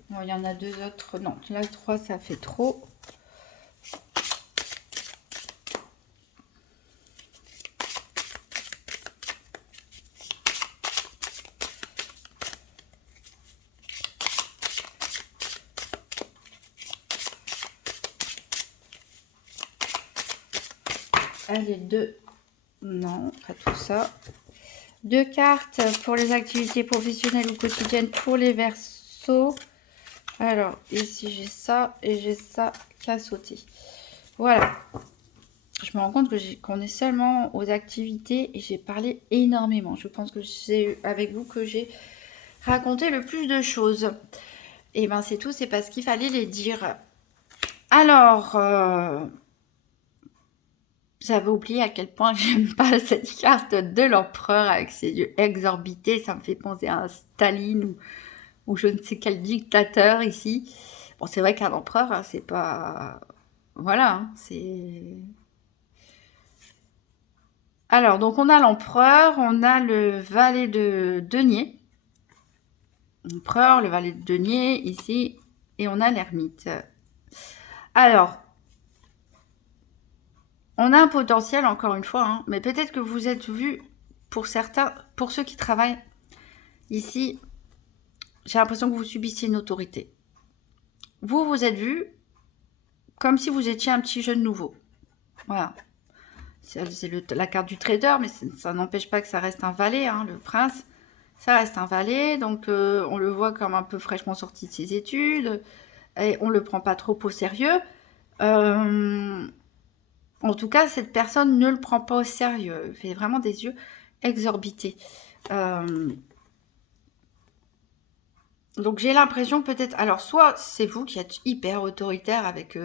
Bon, il y en a deux autres. Non, là, 3, ça fait trop. Allez, deux. Non, pas tout ça. Deux cartes pour les activités professionnelles ou quotidiennes pour les Verseaux. Alors, ici, j'ai ça et j'ai ça qui a sauté. Voilà. Je me rends compte qu'on est seulement aux activités et j'ai parlé énormément. Je pense que c'est avec vous que j'ai raconté le plus de choses. Et ben c'est tout, c'est parce qu'il fallait les dire. Alors, j'avais oublié à quel point j'aime pas cette carte de l'empereur avec ses yeux exorbités. Ça me fait penser à un Staline ou je ne sais quel dictateur ici. Bon, c'est vrai qu'un empereur, hein, c'est pas... Voilà, hein, c'est... Alors, donc on a l'empereur, on a le valet de denier. L'empereur, le valet de denier, ici, et on a l'ermite. Alors, on a un potentiel, encore une fois, hein, mais peut-être que vous êtes vu, pour certains, pour ceux qui travaillent ici, j'ai l'impression que vous subissiez une autorité. Vous, vous êtes vu comme si vous étiez un petit jeune nouveau. Voilà. C'est la carte du trader, mais ça n'empêche pas que ça reste un valet, hein, le prince. Ça reste un valet, donc on le voit comme un peu fraîchement sorti de ses études, et on ne le prend pas trop au sérieux. En tout cas, cette personne ne le prend pas au sérieux. Elle fait vraiment des yeux exorbités. Donc j'ai l'impression peut-être... Alors soit c'est vous qui êtes hyper autoritaire avec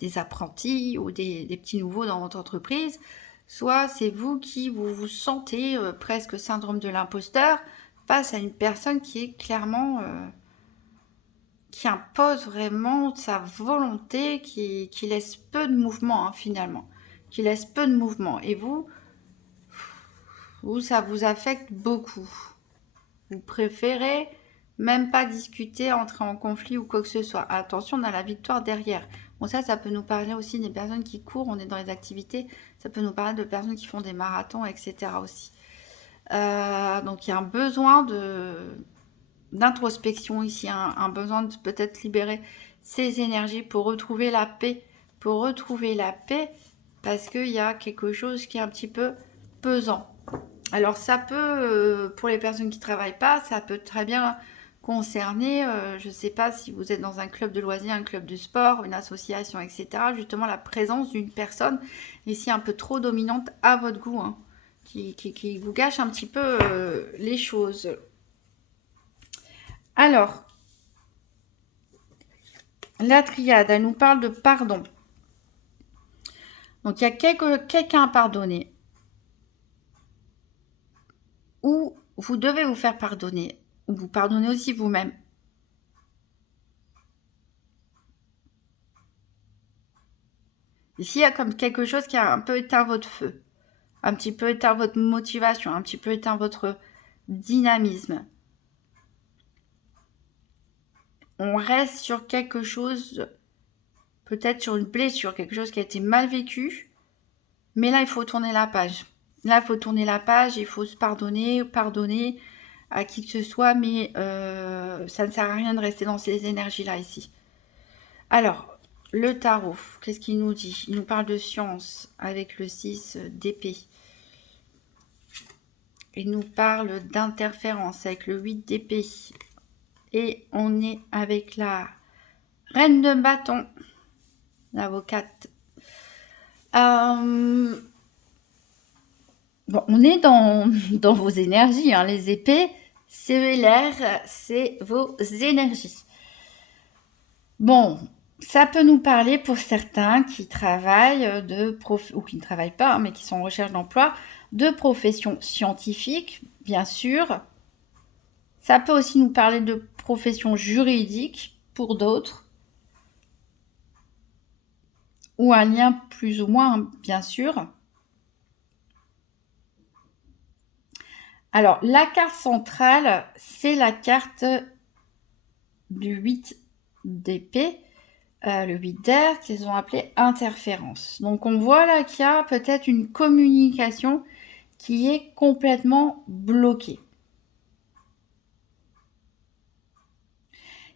des apprentis ou des petits nouveaux dans votre entreprise, soit c'est vous qui vous sentez presque syndrome de l'imposteur face à une personne qui est clairement... qui impose vraiment sa volonté, qui laisse peu de mouvement hein, finalement. Qui laisse peu de mouvement. Et vous, ça vous affecte beaucoup. Vous préférez même pas discuter, entrer en conflit ou quoi que ce soit. Attention, on a la victoire derrière. Bon, ça peut nous parler aussi des personnes qui courent, on est dans les activités. Ça peut nous parler de personnes qui font des marathons, etc. aussi. Donc, il y a un besoin d'introspection ici, un besoin de peut-être libérer ses énergies pour retrouver la paix. Pour retrouver la paix, parce qu'il y a quelque chose qui est un petit peu pesant. Alors ça peut, pour les personnes qui ne travaillent pas, ça peut très bien concerner, je ne sais pas si vous êtes dans un club de loisirs, un club de sport, une association, etc. Justement la présence d'une personne ici un peu trop dominante à votre goût, hein, qui vous gâche un petit peu les choses. Alors, la triade, elle nous parle de pardon. Donc il y a quelqu'un à pardonner. Ou vous devez vous faire pardonner, ou vous pardonnez aussi vous-même. Ici, il y a comme quelque chose qui a un peu éteint votre feu, un petit peu éteint votre motivation, un petit peu éteint votre dynamisme. On reste sur quelque chose, peut-être sur une blessure, quelque chose qui a été mal vécu, mais là, il faut tourner la page. Là, il faut tourner la page, il faut se pardonner à qui que ce soit, mais ça ne sert à rien de rester dans ces énergies-là ici. Alors, le tarot, qu'est-ce qu'il nous dit? Il nous parle de science avec le 6 d'épée. Il nous parle d'interférence avec le 8 d'épée. Et on est avec la reine de bâton, l'avocate. Bon, on est dans vos énergies. Hein. Les épées, c'est l'air, c'est vos énergies. Bon, ça peut nous parler pour certains qui travaillent ou qui ne travaillent pas, hein, mais qui sont en recherche d'emploi, de professions scientifiques, bien sûr. Ça peut aussi nous parler de professions juridiques pour d'autres. Ou un lien plus ou moins, bien sûr. Alors, la carte centrale, c'est la carte du 8 d'épée. Le 8 d'air qu'ils ont appelé interférence. Donc on voit là qu'il y a peut-être une communication qui est complètement bloquée.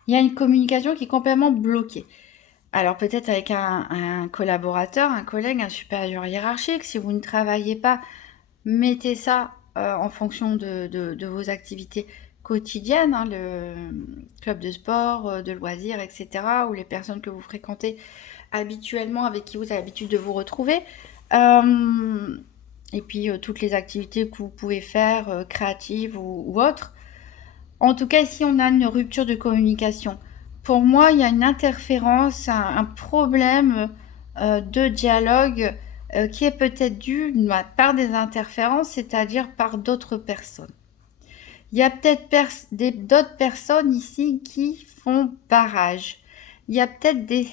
Il y a une communication qui est complètement bloquée. Alors peut-être avec un collaborateur, un collègue, un supérieur hiérarchique. Si vous ne travaillez pas, mettez ça en fonction de vos activités. quotidienne, hein, le club de sport, de loisirs, etc., ou les personnes que vous fréquentez habituellement, avec qui vous avez l'habitude de vous retrouver. Et puis toutes les activités que vous pouvez faire, créatives ou autres. En tout cas, ici, on a une rupture de communication. Pour moi, il y a une interférence, un problème de dialogue qui est peut-être dû par des interférences, c'est-à-dire par d'autres personnes. Il y a peut-être d'autres personnes ici qui font barrage. Il y a peut-être des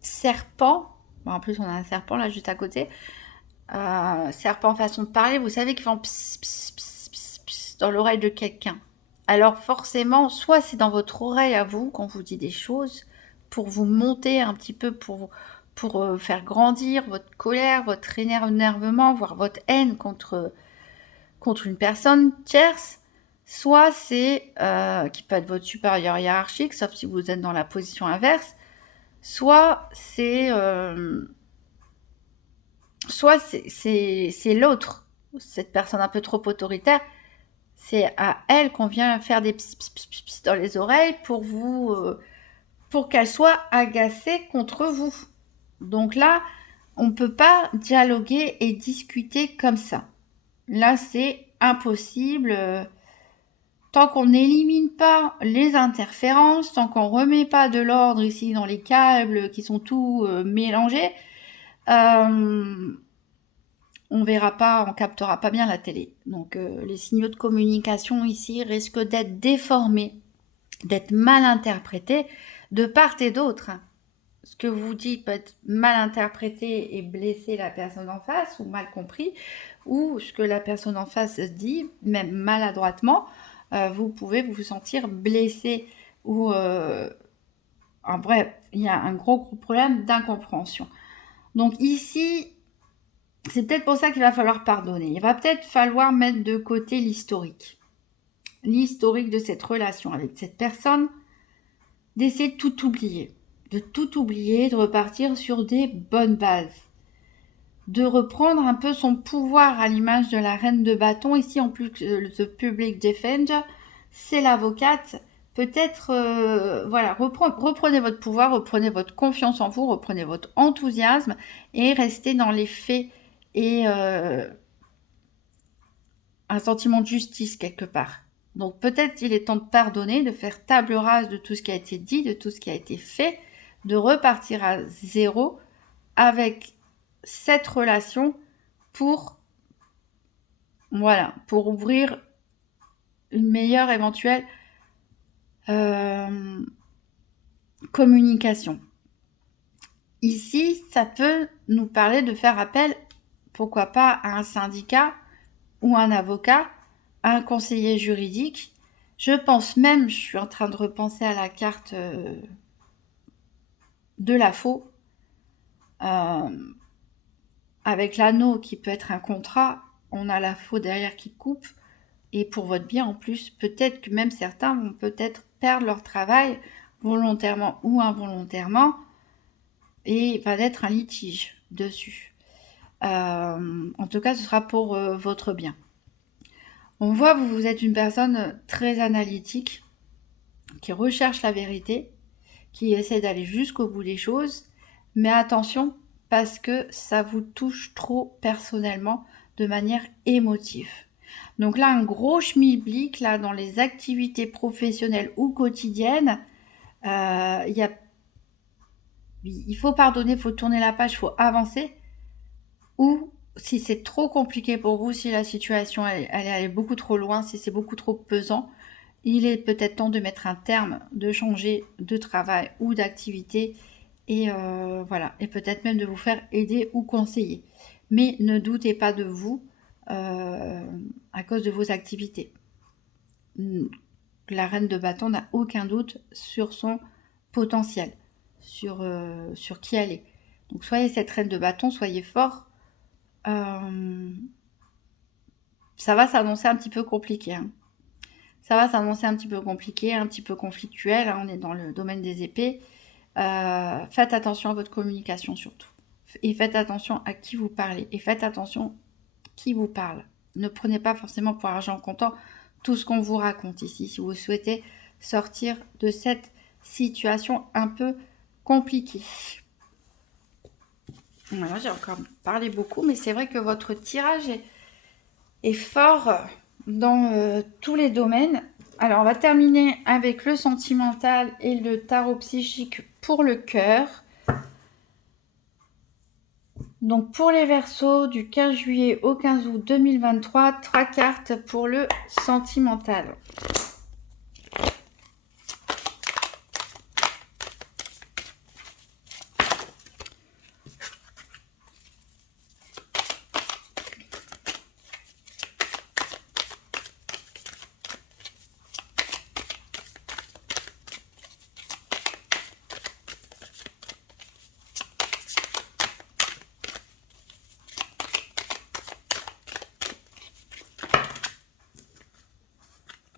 serpents. Bon, en plus, on a un serpent là juste à côté. Serpent façon de parler, vous savez, qui font pss, pss, pss, pss, pss dans l'oreille de quelqu'un. Alors forcément, soit c'est dans votre oreille à vous qu'on vous dit des choses pour vous monter un petit peu, pour faire grandir votre colère, votre énervement, voire votre haine contre une personne tierce, soit c'est, qui peut être votre supérieur hiérarchique, sauf si vous êtes dans la position inverse, soit c'est l'autre, cette personne un peu trop autoritaire. C'est à elle qu'on vient faire des pss, pss, pss, pss dans les oreilles pour qu'elle soit agacée contre vous. Donc là, on ne peut pas dialoguer et discuter comme ça. Là, c'est impossible. Tant qu'on n'élimine pas les interférences, tant qu'on ne remet pas de l'ordre ici dans les câbles qui sont tout mélangés, on verra pas, on captera pas bien la télé. Donc les signaux de communication ici risquent d'être déformés, d'être mal interprétés de part et d'autre. Ce que vous dites peut être mal interprété et blesser la personne en face, ou mal compris, ou ce que la personne en face dit, même maladroitement, vous pouvez vous sentir blessé, ou en bref, il y a un gros problème d'incompréhension. Donc ici, c'est peut-être pour ça qu'il va falloir pardonner. Il va peut-être falloir mettre de côté l'historique de cette relation avec cette personne, d'essayer de tout oublier, de repartir sur des bonnes bases, de reprendre un peu son pouvoir à l'image de la reine de bâton. Ici, en plus, the public defender, c'est l'avocate. Peut-être, voilà, reprenez votre pouvoir, reprenez votre confiance en vous, reprenez votre enthousiasme et restez dans les faits et un sentiment de justice quelque part. Donc peut-être il est temps de pardonner, de faire table rase de tout ce qui a été dit, de tout ce qui a été fait, de repartir à zéro avec cette relation pour, voilà, pour ouvrir une meilleure éventuelle communication. Ici, ça peut nous parler de faire appel, pourquoi pas, à un syndicat ou un avocat, un conseiller juridique. Je pense même, je suis en train de repenser à la carte de la faux, avec l'anneau qui peut être un contrat, on a la faux derrière qui coupe, et pour votre bien en plus, peut-être que même certains vont peut-être perdre leur travail volontairement ou involontairement, et il va être un litige dessus. En tout cas, ce sera pour votre bien. On voit que vous êtes une personne très analytique, qui recherche la vérité, qui essaie d'aller jusqu'au bout des choses, mais attention, parce que ça vous touche trop personnellement, de manière émotive. Donc là, un gros schmilblick là, dans les activités professionnelles ou quotidiennes, il faut pardonner, il faut tourner la page, il faut avancer, ou si c'est trop compliqué pour vous, si la situation elle est beaucoup trop loin, si c'est beaucoup trop pesant, il est peut-être temps de mettre un terme, de changer de travail ou d'activité, et voilà, et peut-être même de vous faire aider ou conseiller. Mais ne doutez pas de vous à cause de vos activités. La reine de bâton n'a aucun doute sur son potentiel, sur qui elle est. Donc soyez cette reine de bâton, soyez fort. Ça va s'annoncer un petit peu compliqué. Ça va s'annoncer un petit peu compliqué, un petit peu conflictuel. On est dans le domaine des épées. Faites attention à votre communication surtout. Et faites attention à qui vous parlez. Et faites attention qui vous parle. Ne prenez pas forcément pour argent comptant tout ce qu'on vous raconte ici, si vous souhaitez sortir de cette situation un peu compliquée. Voilà, j'ai encore parlé beaucoup, mais c'est vrai que votre tirage est fort dans tous les domaines. Alors, on va terminer avec le sentimental et le tarot psychique pour le cœur. Donc, pour les Verseaux, du 15 juillet au 15 août 2023, 3 cartes pour le sentimental.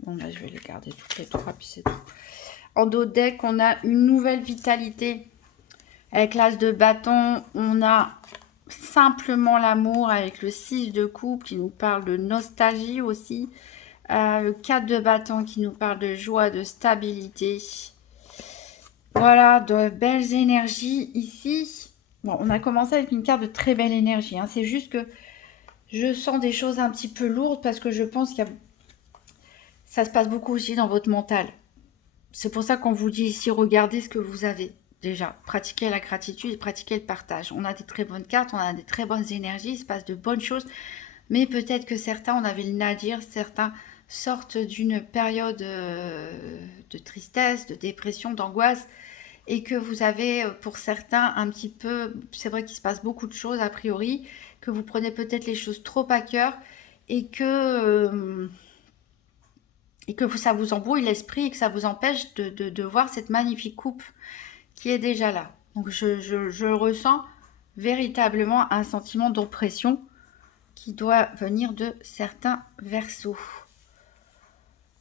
Bon, bah, je vais les garder toutes les trois, puis c'est tout. En dos deck, on a une nouvelle vitalité. Avec l'as de bâton, on a simplement l'amour avec le 6 de coupe qui nous parle de nostalgie aussi. Le 4 de bâton qui nous parle de joie, de stabilité. Voilà, de belles énergies ici. Bon, on a commencé avec une carte de très belle énergie. Hein. C'est juste que je sens des choses un petit peu lourdes parce que je pense qu'il y a... ça se passe beaucoup aussi dans votre mental. C'est pour ça qu'on vous dit ici, regardez ce que vous avez. Déjà, pratiquez la gratitude, pratiquez le partage. On a des très bonnes cartes, on a des très bonnes énergies, il se passe de bonnes choses. Mais peut-être que certains, on avait le nez à dire, certains sortent d'une période de tristesse, de dépression, d'angoisse. Et que vous avez, pour certains, un petit peu... C'est vrai qu'il se passe beaucoup de choses, a priori. Que vous prenez peut-être les choses trop à cœur. Et que ça vous embrouille l'esprit et que ça vous empêche de voir cette magnifique coupe qui est déjà là. Donc je ressens véritablement un sentiment d'oppression qui doit venir de certains Verseaux.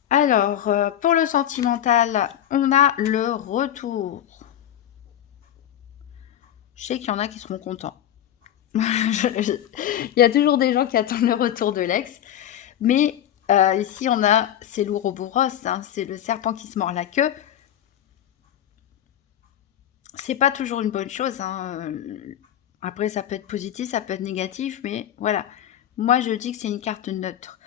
Alors, pour le sentimental, on a le retour. Je sais qu'il y en a qui seront contents. Il y a toujours des gens qui attendent le retour de l'ex. Mais ici, on a, c'est l'ouroboros, hein, c'est le serpent qui se mord la queue. C'est pas toujours une bonne chose. Hein. Après, ça peut être positif, ça peut être négatif, mais voilà. Moi, je dis que c'est une carte neutre.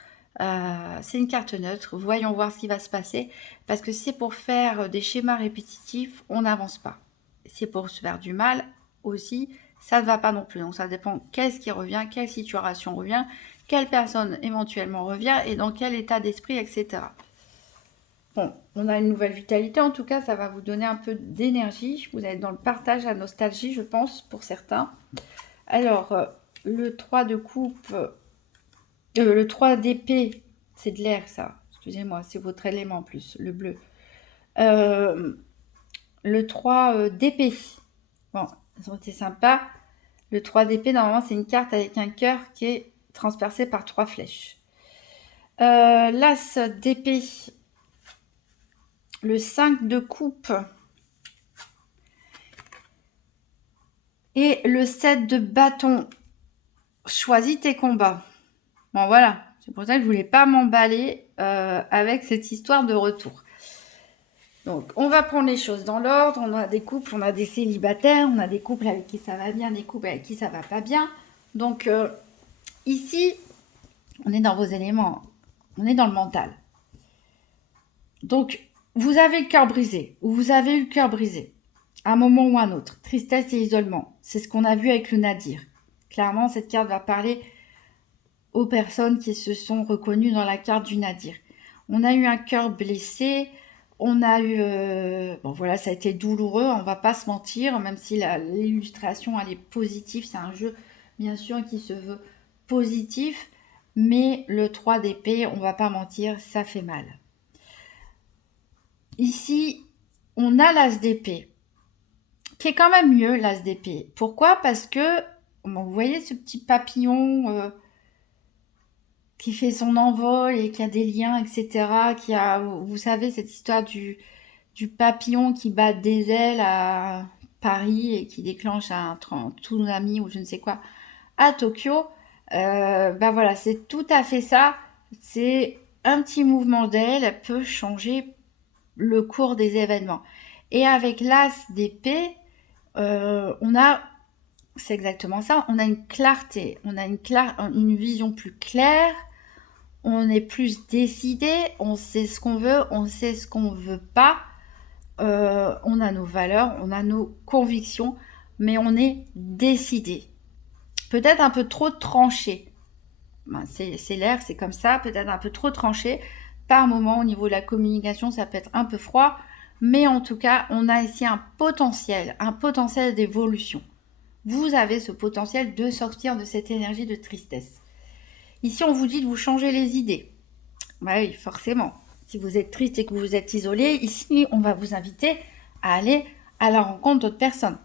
C'est une carte neutre. Voyons voir ce qui va se passer. Parce que si c'est pour faire des schémas répétitifs, on n'avance pas. Si c'est pour se faire du mal aussi, ça ne va pas non plus. Donc, ça dépend qu'est-ce qui revient, quelle situation revient, quelle personne éventuellement revient et dans quel état d'esprit, etc. Bon, on a une nouvelle vitalité. En tout cas, ça va vous donner un peu d'énergie. Vous êtes dans le partage, la nostalgie, je pense, pour certains. Alors, le 3 de coupe, le 3 d'épée, c'est de l'air, ça. Excusez-moi, c'est votre élément en plus, le bleu. Le 3 d'épée. Bon, c'est sympa. Le 3 d'épée, normalement, c'est une carte avec un cœur qui est transpercé par 3 flèches. L'as d'épée. Le 5 de coupe. Et le 7 de bâton. Choisis tes combats. Bon, voilà. C'est pour ça que je ne voulais pas m'emballer avec cette histoire de retour. Donc, on va prendre les choses dans l'ordre. On a des couples, on a des célibataires, on a des couples avec qui ça va bien, des couples avec qui ça va pas bien. Donc, ici, on est dans vos éléments. On est dans le mental. Donc, vous avez le cœur brisé, ou vous avez eu le cœur brisé, à un moment ou à un autre. Tristesse et isolement. C'est ce qu'on a vu avec le Nadir. Clairement, cette carte va parler aux personnes qui se sont reconnues dans la carte du Nadir. On a eu un cœur blessé, on a eu... bon voilà, ça a été douloureux, on va pas se mentir, même si l'illustration elle est positive, c'est un jeu bien sûr qui se veut positif, mais le 3 d'épée, on va pas mentir, ça fait mal. Ici, on a l'as d'épée, qui est quand même mieux, l'as d'épée. Pourquoi? Parce que, bon, vous voyez ce petit papillon qui fait son envol et qui a des liens, etc. Qui a, vous savez, cette histoire du papillon qui bat des ailes à Paris et qui déclenche un tsunami ou je ne sais quoi à Tokyo. Ben voilà, c'est tout à fait ça. C'est un petit mouvement d'aile peut changer le cours des événements. Et avec l'as d'épée, on a, c'est exactement ça, on a une clarté, on a une vision plus claire, on est plus décidé, on sait ce qu'on veut, on sait ce qu'on veut pas, on a nos valeurs, on a nos convictions, mais on est décidé. Peut-être un peu trop tranché. Ben, c'est l'air, c'est comme ça, peut-être un peu trop tranché. Par moment, au niveau de la communication, ça peut être un peu froid, mais en tout cas, on a ici un potentiel d'évolution. Vous avez ce potentiel de sortir de cette énergie de tristesse. Ici, on vous dit de vous changer les idées. Bah oui, forcément. Si vous êtes triste et que vous vous êtes isolé, ici, on va vous inviter à aller à la rencontre d'autres personnes.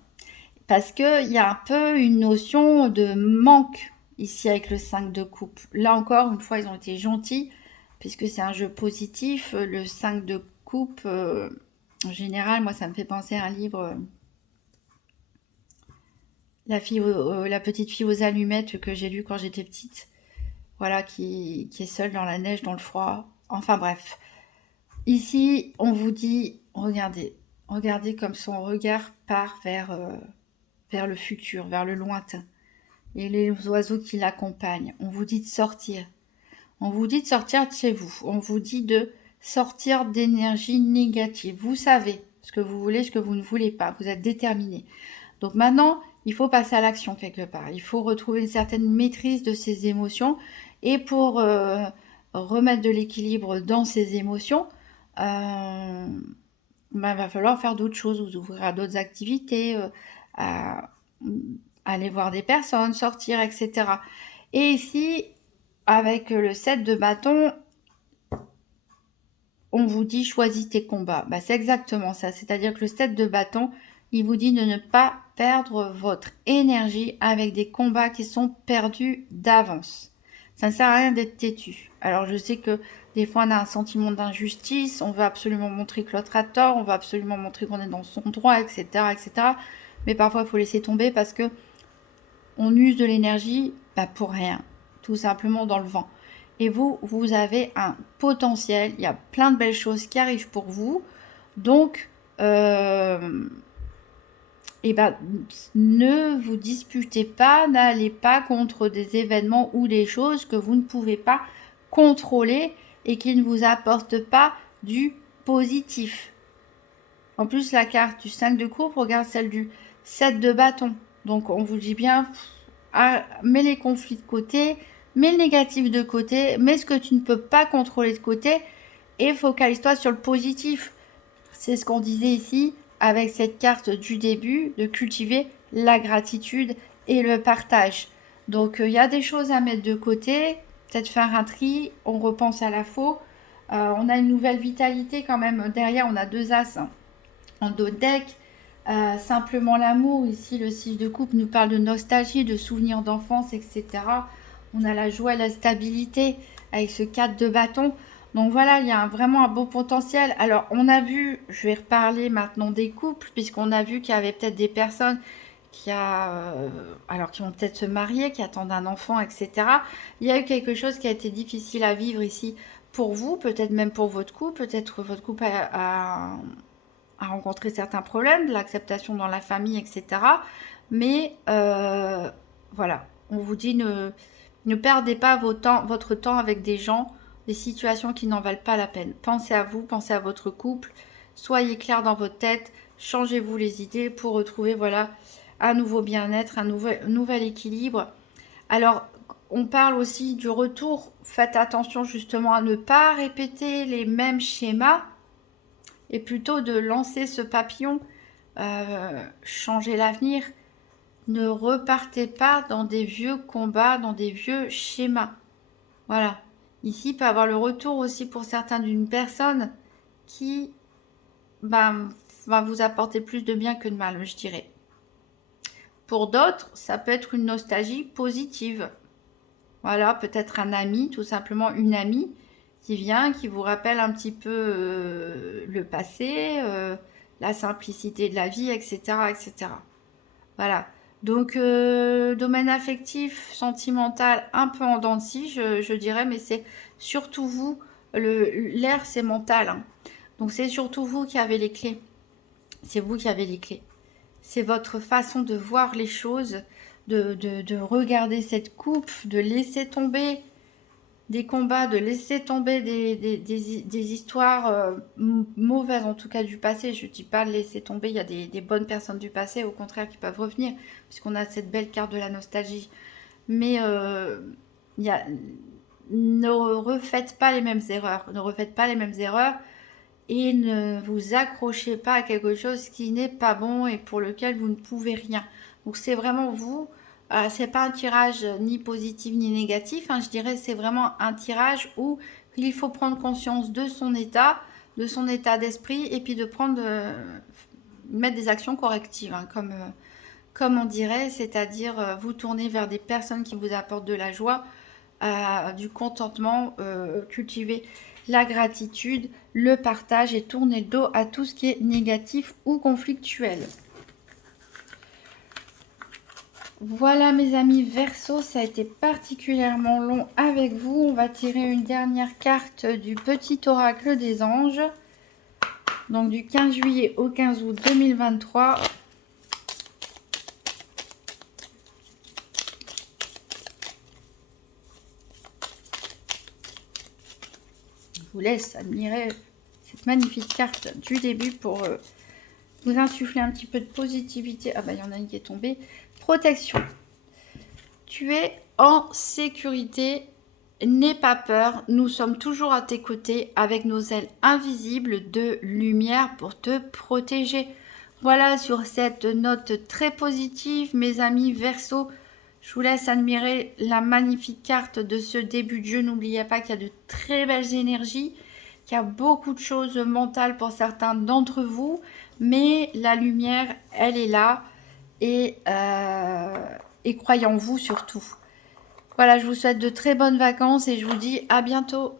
Parce qu'il y a un peu une notion de manque ici avec le 5 de coupe. Là encore, une fois, ils ont été gentils, puisque c'est un jeu positif. Le 5 de coupe, en général, moi, ça me fait penser à un livre, la petite fille aux allumettes, que j'ai lu quand j'étais petite. Voilà, qui est seule dans la neige, dans le froid. Enfin bref. Ici, on vous dit, regardez comme son regard part vers le futur, vers le lointain. Et les oiseaux qui l'accompagnent. On vous dit de sortir. On vous dit de sortir de chez vous. On vous dit de sortir d'énergie négative. Vous savez ce que vous voulez, ce que vous ne voulez pas. Vous êtes déterminé. Donc maintenant, il faut passer à l'action quelque part. Il faut retrouver une certaine maîtrise de ses émotions. Et pour remettre de l'équilibre dans ses émotions, va falloir faire d'autres choses, vous ouvrir à d'autres activités, à, aller voir des personnes, sortir, etc. Et ici, avec le 7 de bâton, on vous dit choisis tes combats. Bah, c'est exactement ça. C'est-à-dire que le 7 de bâton, il vous dit de ne pas perdre votre énergie avec des combats qui sont perdus d'avance. Ça ne sert à rien d'être têtu. Alors je sais que des fois on a un sentiment d'injustice, on veut absolument montrer que l'autre a tort, on veut absolument montrer qu'on est dans son droit, etc., etc. Mais parfois il faut laisser tomber parce que on use de l'énergie pour rien, tout simplement dans le vent. Et vous, vous avez un potentiel, il y a plein de belles choses qui arrivent pour vous. Donc, ne vous disputez pas, n'allez pas contre des événements ou des choses que vous ne pouvez pas contrôler et qui ne vous apportent pas du positif. En plus, la carte du 5 de coupe regarde celle du 7 de bâton. Donc, on vous dit bien, mets les conflits de côté, mets le négatif de côté, mets ce que tu ne peux pas contrôler de côté et focalise-toi sur le positif. C'est ce qu'on disait ici avec cette carte du début, de cultiver la gratitude et le partage. Donc, il y a des choses à mettre de côté, peut-être faire un tri, on repense à la faux. On a une nouvelle vitalité quand même. Derrière, on a 2 as en dos de deck. Simplement l'amour, ici le 6 de coupe nous parle de nostalgie, de souvenirs d'enfance, etc. On a la joie et la stabilité avec ce 4 de bâton. Donc voilà, il y a vraiment un beau potentiel. Alors on a vu, je vais reparler maintenant des couples, puisqu'on a vu qu'il y avait peut-être des personnes qui vont peut-être se marier, qui attendent un enfant, etc. Il y a eu quelque chose qui a été difficile à vivre ici pour vous, peut-être même pour votre couple, peut-être votre couple a rencontré certains problèmes, de l'acceptation dans la famille, etc. Mais voilà, on vous dit ne perdez pas votre temps avec des gens, des situations qui n'en valent pas la peine. Pensez à vous, pensez à votre couple, soyez clair dans votre tête, changez-vous les idées pour retrouver voilà un nouveau bien-être, un nouvel équilibre. Alors, on parle aussi du retour. Faites attention justement à ne pas répéter les mêmes schémas et plutôt de lancer ce papillon, changer l'avenir. Ne repartez pas dans des vieux combats, dans des vieux schémas. Voilà. Ici, il peut y avoir le retour aussi pour certains d'une personne qui va vous apporter plus de bien que de mal, je dirais. Pour d'autres, ça peut être une nostalgie positive. Voilà, peut-être un ami, tout simplement une amie qui vient, qui vous rappelle un petit peu le passé, la simplicité de la vie, etc., etc. Voilà. Donc, domaine affectif, sentimental, un peu en dents de scie, je dirais, mais c'est surtout vous L'air, c'est mental, hein. Donc, c'est surtout vous qui avez les clés. C'est vous qui avez les clés. C'est votre façon de voir les choses, de regarder cette coupe, de laisser tomber des combats, de laisser tomber des histoires mauvaises, en tout cas du passé. Je ne dis pas laisser tomber, il y a des bonnes personnes du passé, au contraire, qui peuvent revenir, puisqu'on a cette belle carte de la nostalgie. Mais ne refaites pas les mêmes erreurs. Ne refaites pas les mêmes erreurs et ne vous accrochez pas à quelque chose qui n'est pas bon et pour lequel vous ne pouvez rien. Donc c'est vraiment vous. C'est pas un tirage ni positif ni négatif, hein, je dirais c'est vraiment un tirage où il faut prendre conscience de son état d'esprit et puis de mettre des actions correctives, hein, comme on dirait, c'est-à-dire vous tourner vers des personnes qui vous apportent de la joie, du contentement, cultiver la gratitude, le partage et tourner le dos à tout ce qui est négatif ou conflictuel. Voilà mes amis Verseau, ça a été particulièrement long avec vous. On va tirer une dernière carte du petit oracle des anges. Donc du 15 juillet au 15 août 2023. Je vous laisse admirer cette magnifique carte du début pour vous insuffler un petit peu de positivité. Ah bah il y en a une qui est tombée. Protection. Tu es en sécurité, n'aie pas peur, nous sommes toujours à tes côtés avec nos ailes invisibles de lumière pour te protéger. Voilà, sur cette note très positive, mes amis Verseau, je vous laisse admirer la magnifique carte de ce début de jeu. N'oubliez pas qu'il y a de très belles énergies, qu'il y a beaucoup de choses mentales pour certains d'entre vous, mais la lumière, elle est là et croyez en vous surtout. Voilà, je vous souhaite de très bonnes vacances et je vous dis à bientôt.